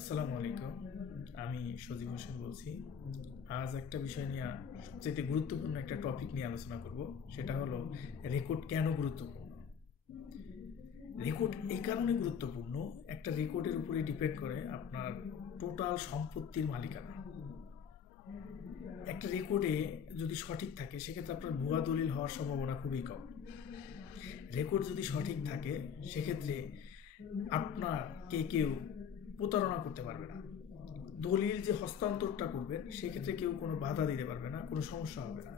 আসসালামু আলাইকুম। আমি সজীব হোসেন বলছি। আজ একটা বিষয় নিয়ে সবচেয়ে গুরুত্বপূর্ণ একটা টপিক নিয়ে আলোচনা করব। সেটা হলো রেকর্ড কেন গুরুত্বপূর্ণ। রেকর্ড এই কারণে গুরুত্বপূর্ণ, একটা রেকর্ডের উপরে ডিপেন্ড করে আপনার টোটাল সম্পত্তির মালিকানা। একটা রেকর্ডে যদি সঠিক থাকে সেক্ষেত্রে আপনার ভুয়া দলিল হওয়ার সম্ভাবনা খুবই কম। রেকর্ড যদি সঠিক থাকে সেক্ষেত্রে আপনার কেউ প্রতারণা করতে পারবে না। দলিল যে হস্তান্তরটা করবেন সেক্ষেত্রে কেউ কোনো বাধা দিতে পারবে না, কোনো সমস্যা হবে না।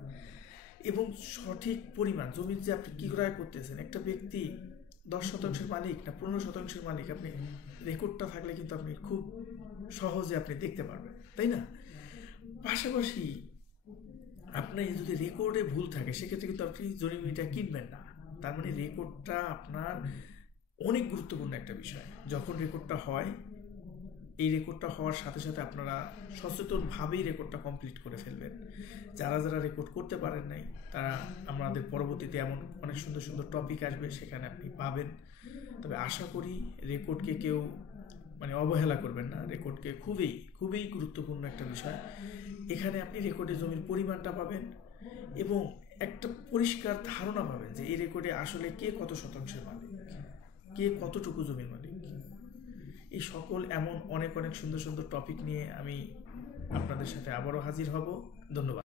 এবং সঠিক পরিমাণ জমির যে আপনি কি ক্রয় করতেছেন, একটা ব্যক্তি 10% মালিক না 15% মালিক, আপনি রেকর্ডটা থাকলে কিন্তু আপনি খুব সহজে আপনি দেখতে পারবেন, তাই না? পাশাপাশি আপনি যদি রেকর্ডে ভুল থাকে সেক্ষেত্রে কিন্তু আপনি জমিটা কিনবেন না। তার মানে রেকর্ডটা আপনার অনেক গুরুত্বপূর্ণ একটা বিষয়। যখন রেকর্ডটা হয়, এই রেকর্ডটা হওয়ার সাথে সাথে আপনারা সচেতনভাবেই রেকর্ডটা কমপ্লিট করে ফেলবেন। যারা যারা রেকর্ড করতে পারেন নাই তারা আমাদের পরবর্তীতে এমন অনেক সুন্দর সুন্দর টপিক আসবে, সেখানে আপনি পাবেন। তবে আশা করি রেকর্ডকে কেউ অবহেলা করবেন না। রেকর্ডকে খুবই খুবই গুরুত্বপূর্ণ একটা বিষয়। এখানে আপনি রেকর্ডে জমির পরিমাণটা পাবেন এবং একটা পরিষ্কার ধারণা পাবেন যে এই রেকর্ডে আসলে কে কত শতাংশের মালিক, কে কতটুকু জমির মালিক। এই সকল এমন অনেক অনেক সুন্দর সুন্দর টপিক নিয়ে আমি আপনাদের সাথে আবারও হাজির হব। ধন্যবাদ।